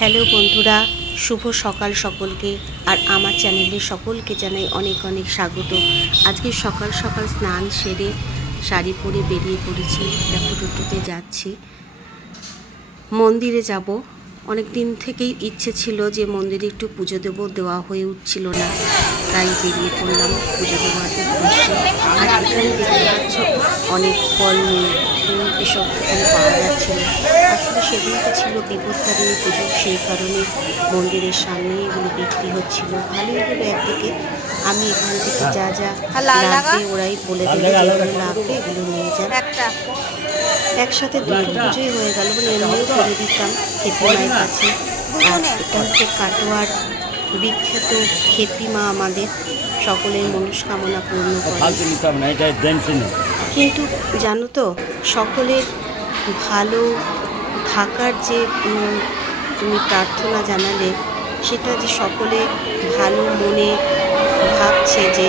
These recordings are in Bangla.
হ্যালো বন্ধুরা, শুভ সকাল সকলকে। আর আমার চ্যানেলে সকলকে জানাই অনেক অনেক স্বাগত। আজকে সকাল সকাল স্নান সেরে শাড়ি পরে বেরিয়ে পড়েছি। দেখো টোটোতে যাচ্ছি, মন্দিরে যাব। অনেক দিন থেকেই ইচ্ছে ছিল যে মন্দিরে একটু পুজো দেবো, দেওয়া হয়ে উঠছিল না, তাই বেরিয়ে পড়লাম পুজো দেওয়ার উদ্দেশ্যে। আর এখানে দেখতে পাচ্ছ অনেক ফল ফুল এসব এখানে পাওয়া যাচ্ছিল। আসলে সেদিনটা ছিল বিপত্তারিণী পুজো, সেই কারণে মন্দিরের সামনে এগুলো বিক্রি হচ্ছিল। ভালোই হলো একদিকে। আমি এখান থেকে যা যা লাগবে ওরাই বলে দেবে, যেগুলো লাগবে এগুলো নিয়ে যান। একসাথে দুটো পুজোই হয়ে গেল, মানে এমনিও করে দিতাম খেপি মায়ের কাছে। আর এটা হচ্ছে কাটোয়ার বিখ্যাত খেপি মা, আমাদের সকলের মনস্কামনা পূর্ণ করে। কিন্তু জানো তো, সকলের ভালো থাকার যে তুমি প্রার্থনা জানালে, সেটা যে সকলে ভালো মনে ভাবছে যে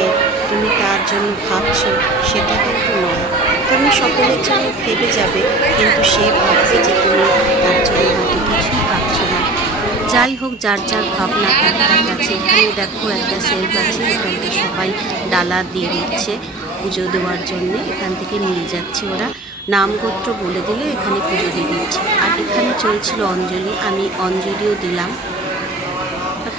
তুমি তার জন্য ভাবছো, সেটা কিন্তু নয়। তুমি সকলের জন্য ভেবে যাবে, কিন্তু সে ভাবছে যে তুমি তার জন্য হয়তো কিছুই ভাবছো না। যাই হোক, যার যার ভাবনা তার তার কাছে। এখানে দেখো একটা সেলফ আছে, এখানটা সবাই ডালা দিয়ে দিচ্ছে পুজো দেওয়ার জন্য। এখান থেকে নিয়ে যাচ্ছে ওরা, নামগোত্র বলে দিলে এখানে পুজো দিয়ে দিচ্ছে। আর এখানে চলছিল অঞ্জলি, আমি অঞ্জলিও দিলাম।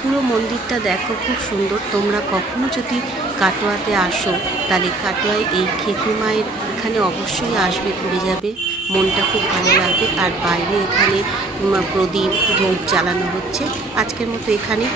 পুরো মন্দিরটা দেখো, খুব সুন্দর। তোমরা কখনো যদি কাটোয়াতে আসো, তাহলে কাটোয়ায় এই খেপি মায়ের এখানে অবশ্যই আসবে, ঘুরে যাবে, মনটা খুব ভালো লাগবে। আর বাইরে এখানে প্রদীপ ধূপ জ্বালানো হচ্ছে। আজকের মতো এখানেই